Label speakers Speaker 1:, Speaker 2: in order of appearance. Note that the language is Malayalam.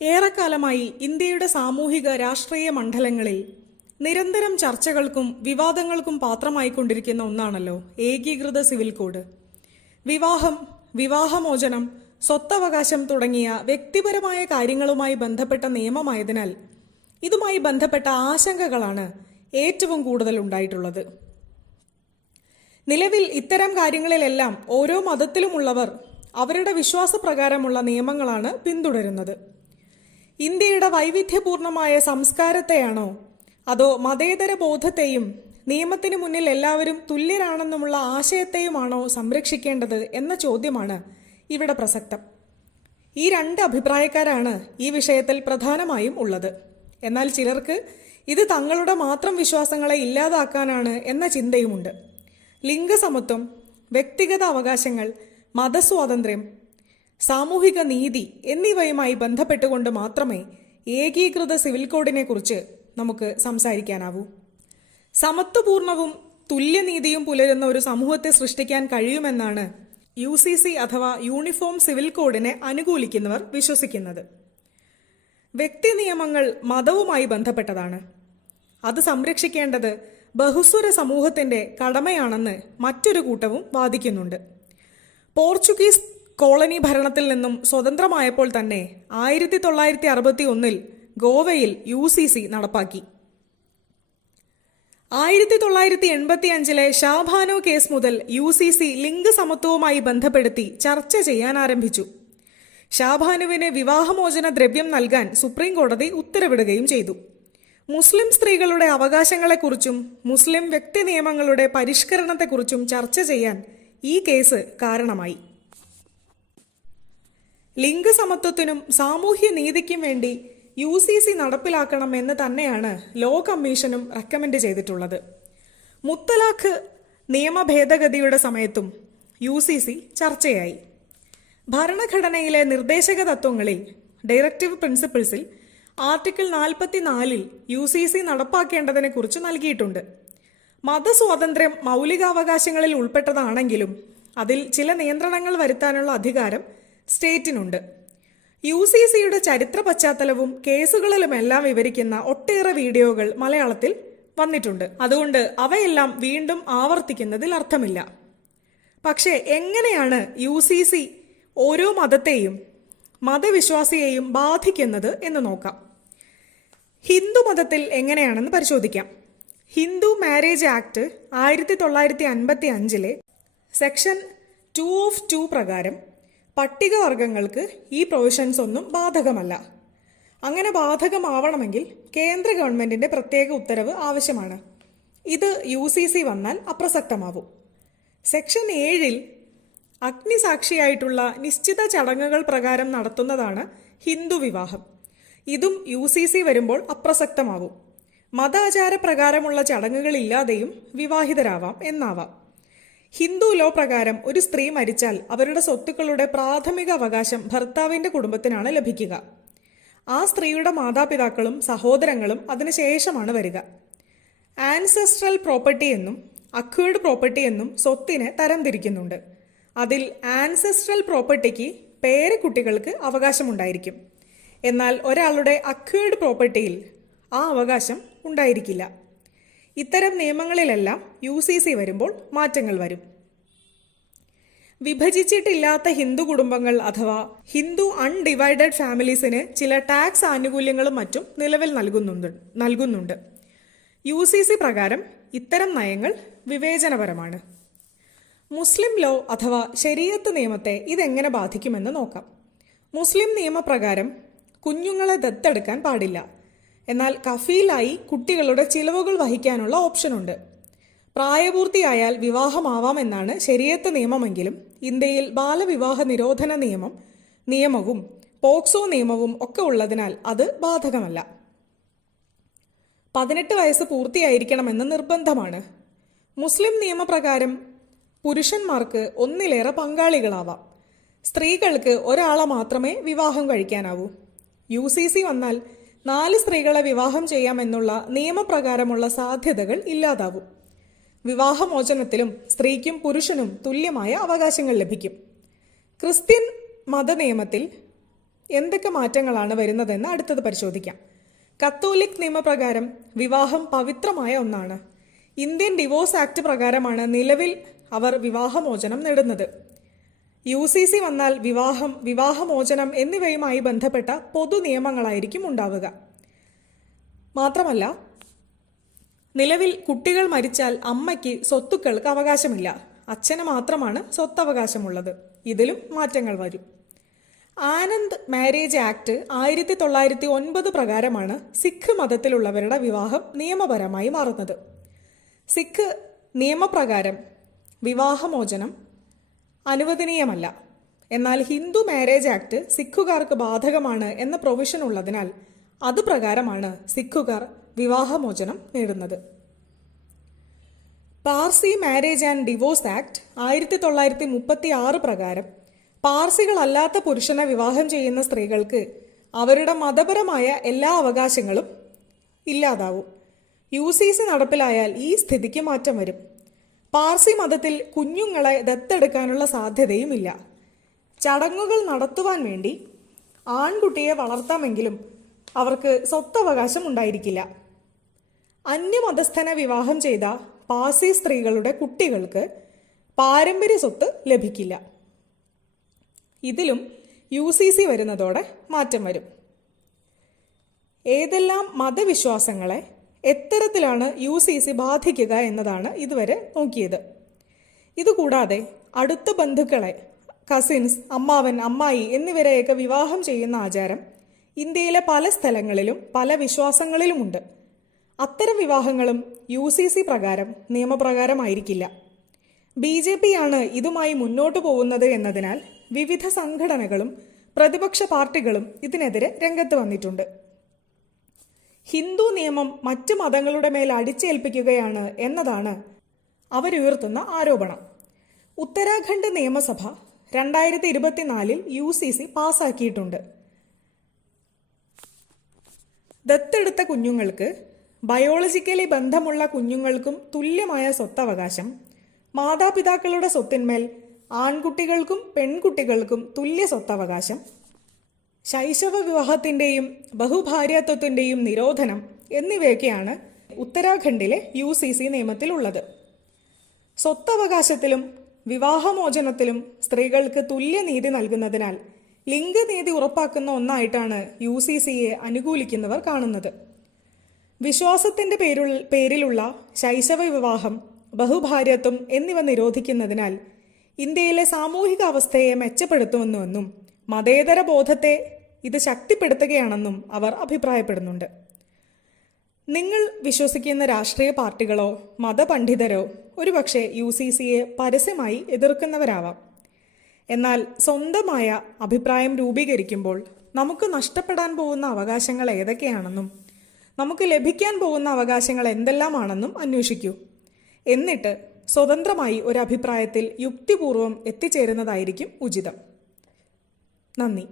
Speaker 1: ഏറെക്കാലമായി ഇന്ത്യയുടെ സാമൂഹിക രാഷ്ട്രീയ മണ്ഡലങ്ങളിൽ നിരന്തരം ചർച്ചകൾക്കും വിവാദങ്ങൾക്കും പാത്രമായിക്കൊണ്ടിരിക്കുന്ന ഒന്നാണല്ലോ ഏകീകൃത സിവിൽ കോഡ്. വിവാഹം വിവാഹമോചനം സ്വത്തവകാശം തുടങ്ങിയ വ്യക്തിപരമായ കാര്യങ്ങളുമായി ബന്ധപ്പെട്ട നിയമമായതിനാൽ ഇതുമായി ബന്ധപ്പെട്ട ആശങ്കകളാണ് ഏറ്റവും കൂടുതൽ ഉണ്ടായിട്ടുള്ളത്. നിലവിൽ ഇത്തരം കാര്യങ്ങളിലെല്ലാം ഓരോ മതത്തിലുമുള്ളവർ അവരുടെ വിശ്വാസപ്രകാരമുള്ള നിയമങ്ങളാണ് പിന്തുടരുന്നത്. ഇന്ത്യയുടെ വൈവിധ്യപൂർണമായ സംസ്കാരത്തെയാണോ? അതോ മതേതര ബോധത്തെയും നിയമത്തിന് മുന്നിൽ എല്ലാവരും തുല്യരാണെന്നുമുള്ള ആശയത്തെയുമാണോ സംരക്ഷിക്കേണ്ടത് എന്ന ചോദ്യമാണ് ഇവിടെ പ്രസക്തം. ഈ രണ്ട് അഭിപ്രായക്കാരാണ് ഈ വിഷയത്തിൽ പ്രധാനമായും ഉള്ളത്. എന്നാൽ ചിലർക്ക് ഇത് തങ്ങളുടെ മാത്രം വിശ്വാസങ്ങളെ ഇല്ലാതാക്കാനാണ് എന്ന ചിന്തയുമുണ്ട്. ലിംഗസമത്വം വ്യക്തിഗത അവകാശങ്ങൾ മതസ്വാതന്ത്ര്യം സാമൂഹിക നീതി എന്നിവയുമായി ബന്ധപ്പെട്ടുകൊണ്ട് മാത്രമേ ഏകീകൃത സിവിൽ കോഡിനെ കുറിച്ച് നമുക്ക് സംസാരിക്കാനാവൂ. സമത്വപൂർണവും തുല്യനീതിയും പുലരുന്ന ഒരു സമൂഹത്തെ സൃഷ്ടിക്കാൻ കഴിയുമെന്നാണ് യു സി സി അഥവാ യൂണിഫോം സിവിൽ കോഡിനെ അനുകൂലിക്കുന്നവർ വിശ്വസിക്കുന്നത്. വ്യക്തി നിയമങ്ങൾ മതവുമായി ബന്ധപ്പെട്ടതാണ്. അത് സംരക്ഷിക്കേണ്ടത് ബഹുസ്വര സമൂഹത്തിന്റെ കടമയാണെന്ന് മറ്റൊരു കൂട്ടവും വാദിക്കുന്നുണ്ട്. പോർച്ചുഗീസ് കോളനി ഭരണത്തിൽ നിന്നും സ്വതന്ത്രമായപ്പോൾ തന്നെ ആയിരത്തി തൊള്ളായിരത്തി അറുപത്തി ഒന്നിൽ ഗോവയിൽ യു സി സി നടപ്പാക്കി. ആയിരത്തി തൊള്ളായിരത്തി എൺപത്തി അഞ്ചിലെ ഷാഭാനോ കേസ് മുതൽ യു സി സി ലിംഗ സമത്വവുമായി ബന്ധപ്പെടുത്തി ചർച്ച ചെയ്യാൻ ആരംഭിച്ചു. ഷാഭാനുവിന് വിവാഹമോചന ദ്രവ്യം നൽകാൻ സുപ്രീം കോടതി ഉത്തരവിടുകയും ചെയ്തു. മുസ്ലിം സ്ത്രീകളുടെ അവകാശങ്ങളെക്കുറിച്ചും മുസ്ലിം വ്യക്തി നിയമങ്ങളുടെ പരിഷ്കരണത്തെക്കുറിച്ചും ചർച്ച ചെയ്യാൻ ഈ കേസ് കാരണമായി. ലിംഗസമത്വത്തിനും സാമൂഹ്യ നീതിക്കും വേണ്ടി യു സി സി നടപ്പിലാക്കണം എന്ന് തന്നെയാണ് ലോ കമ്മീഷനും റെക്കമെൻഡ് ചെയ്തിട്ടുള്ളത്. മുത്തലാഖ് നിയമ ഭേദഗതിയുടെ സമയത്തും യു സി സി ചർച്ചയായി. ഭരണഘടനയിലെ നിർദ്ദേശക തത്വങ്ങളിൽ ഡയറക്റ്റീവ് പ്രിൻസിപ്പിൾസിൽ ആർട്ടിക്കിൾ നാൽപ്പത്തിനാലിൽ യു സി സി നടപ്പാക്കേണ്ടതിനെ കുറിച്ച് നൽകിയിട്ടുണ്ട്. മതസ്വാതന്ത്ര്യം മൗലികാവകാശങ്ങളിൽ ഉൾപ്പെട്ടതാണെങ്കിലും അതിൽ ചില നിയന്ത്രണങ്ങൾ വരുത്താനുള്ള അധികാരം സ്റ്റേറ്റിനുണ്ട്. യു സി സിയുടെ ചരിത്ര പശ്ചാത്തലവും കേസുകളിലുമെല്ലാം വിവരിക്കുന്ന ഒട്ടേറെ വീഡിയോകൾ മലയാളത്തിൽ വന്നിട്ടുണ്ട്. അതുകൊണ്ട് അവയെല്ലാം വീണ്ടും ആവർത്തിക്കുന്നതിൽ അർത്ഥമില്ല. പക്ഷേ എങ്ങനെയാണ് യു സി സി ഓരോ മതത്തെയും മതവിശ്വാസിയെയും ബാധിക്കുന്നത് എന്ന് നോക്കാം. ഹിന്ദു മതത്തിൽ എങ്ങനെയാണെന്ന് പരിശോധിക്കാം. ഹിന്ദു മാരേജ് ആക്ട് ആയിരത്തി തൊള്ളായിരത്തി അൻപത്തി അഞ്ചിലെ സെക്ഷൻ ടു ഓഫ് ടു പ്രകാരം പട്ടികവർഗങ്ങൾക്ക് ഈ പ്രൊവിഷൻസ് ഒന്നും ബാധകമല്ല. അങ്ങനെ ബാധകമാവണമെങ്കിൽ കേന്ദ്ര ഗവൺമെന്റിന്റെ പ്രത്യേക ഉത്തരവ് ആവശ്യമാണ്. ഇത് യു സി സി വന്നാൽ അപ്രസക്തമാവും. സെക്ഷൻ ഏഴിൽ അഗ്നിസാക്ഷിയായിട്ടുള്ള നിശ്ചിത ചടങ്ങുകൾ പ്രകാരം നടത്തുന്നതാണ് ഹിന്ദു വിവാഹം. ഇതും യു സി സി വരുമ്പോൾ അപ്രസക്തമാവും. മതാചാര പ്രകാരമുള്ള ചടങ്ങുകളില്ലാതെയും വിവാഹിതരാവാം എന്നാവാം. ഹിന്ദു ലോ പ്രകാരം ഒരു സ്ത്രീ മരിച്ചാൽ അവരുടെ സ്വത്തുക്കളുടെ പ്രാഥമിക അവകാശം ഭർത്താവിന്റെ കുടുംബത്തിനാണ് ലഭിക്കുക. ആ സ്ത്രീയുടെ മാതാപിതാക്കളും സഹോദരങ്ങളും അതിനുശേഷമാണ് വരിക. ആൻസെസ്ട്രൽ പ്രോപ്പർട്ടി എന്നും അക്വേർഡ് പ്രോപ്പർട്ടി എന്നും സ്വത്തിനെ തരംതിരിക്കുന്നുണ്ട്. അതിൽ ആൻസെസ്ട്രൽ പ്രോപ്പർട്ടിക്ക് പേരക്കുട്ടികൾക്ക് അവകാശമുണ്ടായിരിക്കും. എന്നാൽ ഒരാളുടെ അക്വേർഡ് പ്രോപ്പർട്ടിയിൽ ആ അവകാശം ഉണ്ടായിരിക്കില്ല. ഇത്തരം നിയമങ്ങളിലെല്ലാം യു സി സി വരുമ്പോൾ മാറ്റങ്ങൾ വരും. വിഭജിച്ചിട്ടില്ലാത്ത ഹിന്ദു കുടുംബങ്ങൾ അഥവാ ഹിന്ദു അൺഡിവൈഡഡ് ഫാമിലീസിന് ചില ടാക്സ് ആനുകൂല്യങ്ങളും മറ്റും നിലവിൽ നൽകുന്നുണ്ട് നൽകുന്നുണ്ട്. യു സി സി പ്രകാരം ഇത്തരം നയങ്ങൾ വിവേചനപരമാണ്. മുസ്ലിം ലോ അഥവാ ശരീരത്ത് നിയമത്തെ ഇതെങ്ങനെ ബാധിക്കുമെന്ന് നോക്കാം. മുസ്ലിം നിയമപ്രകാരം കുഞ്ഞുങ്ങളെ ദത്തെടുക്കാൻ പാടില്ല. എന്നാൽ കഫീലായി കുട്ടികളുടെ ചിലവുകൾ വഹിക്കാനുള്ള ഓപ്ഷനുണ്ട്. പ്രായപൂർത്തിയായാൽ വിവാഹമാവാമെന്നാണ് ശരിയത്ത് നിയമമെങ്കിലും ഇന്ത്യയിൽ ബാലവിവാഹ നിരോധന നിയമം നിയമവും പോക്സോ നിയമവും ഒക്കെ ഉള്ളതിനാൽ അത് ബാധകമല്ല. പതിനെട്ട് വയസ്സ് പൂർത്തിയായിരിക്കണമെന്ന് നിർബന്ധമാണ്. മുസ്ലിം നിയമപ്രകാരം പുരുഷന്മാർക്ക് ഒന്നിലേറെ പങ്കാളികളാവാം. സ്ത്രീകൾക്ക് ഒരാളെ മാത്രമേ വിവാഹം കഴിക്കാനാവൂ. യു സി സി വന്നാൽ നാല് സ്ത്രീകളെ വിവാഹം ചെയ്യാമെന്നുള്ള നിയമപ്രകാരമുള്ള സാധ്യതകൾ ഇല്ലാതാവും. വിവാഹമോചനത്തിലും സ്ത്രീക്കും പുരുഷനും തുല്യമായ അവകാശങ്ങൾ ലഭിക്കും. ക്രിസ്ത്യൻ മതനിയമത്തിൽ എന്തൊക്കെ മാറ്റങ്ങളാണ് വരുന്നതെന്ന് അടുത്തത് പരിശോധിക്കാം. കത്തോലിക് നിയമപ്രകാരം വിവാഹം പവിത്രമായ ഒന്നാണ്. ഇന്ത്യൻ ഡിവോഴ്സ് ആക്ട് പ്രകാരമാണ് നിലവിൽ അവർ വിവാഹമോചനം നേടുന്നത്. യു സി സി വന്നാൽ വിവാഹം വിവാഹമോചനം എന്നിവയുമായി ബന്ധപ്പെട്ട പൊതു നിയമങ്ങളായിരിക്കും ഉണ്ടാവുക. മാത്രമല്ല നിലവിൽ കുട്ടികൾ മരിച്ചാൽ അമ്മയ്ക്ക് സ്വത്തുക്കൾക്ക് അവകാശമില്ല. അച്ഛന് മാത്രമാണ് സ്വത്തവകാശമുള്ളത്. ഇതിലും മാറ്റങ്ങൾ വരും. ആനന്ദ് മാരേജ് ആക്ട് ആയിരത്തി തൊള്ളായിരത്തി ഒൻപത് പ്രകാരമാണ് സിഖ് മതത്തിലുള്ളവരുടെ വിവാഹം നിയമപരമായി മാറുന്നത്. സിഖ് നിയമപ്രകാരം വിവാഹമോചനം അനുവദനീയമല്ല. എന്നാൽ ഹിന്ദു മാരേജ് ആക്ട് സിഖുകാർക്ക് ബാധകമാണ് എന്ന പ്രൊവിഷൻ ഉള്ളതിനാൽ അത് പ്രകാരമാണ് സിഖുകാർ വിവാഹമോചനം നേടുന്നത്. Parsi marriage and divorce act ആയിരത്തി തൊള്ളായിരത്തി മുപ്പത്തി ആറ് പ്രകാരം പാർസികളല്ലാത്ത പുരുഷനെ വിവാഹം ചെയ്യുന്ന സ്ത്രീകൾക്ക് അവരുടെ മതപരമായ എല്ലാ അവകാശങ്ങളും ഇല്ലാതാവും. യു സി സി നടപ്പിലായാൽ ഈ സ്ഥിതിക്ക് മാറ്റം വരും. പാർസി മതത്തിൽ കുഞ്ഞുങ്ങളെ ദത്തെടുക്കാനുള്ള സാധ്യതയുമില്ല. ചടങ്ങുകൾ നടത്തുവാൻ വേണ്ടി ആൺകുട്ടിയെ വളർത്താമെങ്കിലും അവർക്ക് സ്വത്തവകാശം ഉണ്ടായിരിക്കില്ല. അന്യമതസ്ഥനെ വിവാഹം ചെയ്ത പാസി സ്ത്രീകളുടെ കുട്ടികൾക്ക് പാരമ്പര്യ സ്വത്ത് ലഭിക്കില്ല. ഇതിലും യു സി സി വരുന്നതോടെ മാറ്റം വരും. ഏതെല്ലാം മതവിശ്വാസങ്ങളെ എത്തരത്തിലാണ് യു സി സി ബാധിക്കുക എന്നതാണ് ഇതുവരെ നോക്കിയത്. ഇതുകൂടാതെ അടുത്ത ബന്ധുക്കളെ കസിൻസ് അമ്മാവൻ അമ്മായി എന്നിവരെയൊക്കെ വിവാഹം ചെയ്യുന്ന ആചാരം ഇന്ത്യയിലെ പല സ്ഥലങ്ങളിലും പല വിശ്വാസങ്ങളിലുമുണ്ട്. അത്തരം വിവാഹങ്ങളും യു സി സി പ്രകാരം നിയമപ്രകാരമായിരിക്കില്ല. ബി ജെ പി ആണ് ഇതുമായി മുന്നോട്ടു പോകുന്നത് എന്നതിനാൽ വിവിധ സംഘടനകളും പ്രതിപക്ഷ പാർട്ടികളും ഇതിനെതിരെ രംഗത്ത് വന്നിട്ടുണ്ട്. ഹിന്ദു നിയമം മറ്റു മതങ്ങളുടെ മേൽ അടിച്ചേൽപ്പിക്കുകയാണ് എന്നതാണ് അവരുയർത്തുന്ന ആരോപണം. ഉത്തരാഖണ്ഡ് നിയമസഭ രണ്ടായിരത്തി ഇരുപത്തിനാലിൽ യു സി സി പാസാക്കിയിട്ടുണ്ട്. ദത്തെടുത്ത കുഞ്ഞുങ്ങൾക്ക് ബയോളജിക്കലി ബന്ധമുള്ള കുഞ്ഞുങ്ങൾക്കും തുല്യമായ സ്വത്തവകാശം മാതാപിതാക്കളുടെ സ്വത്തിന്മേൽ ആൺകുട്ടികൾക്കും പെൺകുട്ടികൾക്കും തുല്യ സ്വത്തവകാശം ശൈശവ വിവാഹത്തിന്റെയും ബഹുഭാര്യാത്വത്തിന്റെയും നിരോധനം എന്നിവയൊക്കെയാണ് ഉത്തരാഖണ്ഡിലെ യു സി സി നിയമത്തിലുള്ളത്. സ്വത്തവകാശത്തിലും വിവാഹമോചനത്തിലും സ്ത്രീകൾക്ക് തുല്യനീതി നൽകുന്നതിനാൽ ലിംഗനീതി ഉറപ്പാക്കുന്ന ഒന്നായിട്ടാണ് യു സി സിയെ അനുകൂലിക്കുന്നവർ കാണുന്നത്. വിശ്വാസത്തിന്റെ പേരുൾ പേരിലുള്ള ശൈശവ വിവാഹം ബഹുഭാര്യത്വം എന്നിവ നിരോധിക്കുന്നതിനാൽ ഇന്ത്യയിലെ സാമൂഹിക അവസ്ഥയെ മെച്ചപ്പെടുത്തുമെന്നുവെന്നും മതേതര ബോധത്തെ ഇത് ശക്തിപ്പെടുത്തുകയാണെന്നും അവർ അഭിപ്രായപ്പെടുന്നുണ്ട്. നിങ്ങൾ വിശ്വസിക്കുന്ന രാഷ്ട്രീയ പാർട്ടികളോ മതപണ്ഡിതരോ ഒരുപക്ഷെ യു സി സിയെ പരസ്യമായി എതിർക്കുന്നവരാവാം. എന്നാൽ സ്വന്തമായ അഭിപ്രായം രൂപീകരിക്കുമ്പോൾ നമുക്ക് നഷ്ടപ്പെടാൻ പോകുന്ന അവകാശങ്ങൾ ഏതൊക്കെയാണെന്നും നമുക്ക് ലഭിക്കാൻ പോകുന്ന അവകാശങ്ങൾ എന്തെല്ലാമാണെന്നും അന്വേഷിക്കൂ. എന്നിട്ട് സ്വതന്ത്രമായി ഒരു അഭിപ്രായത്തിൽ യുക്തിപൂർവം എത്തിച്ചേരുന്നതായിരിക്കും ഉചിതം. നന്ദി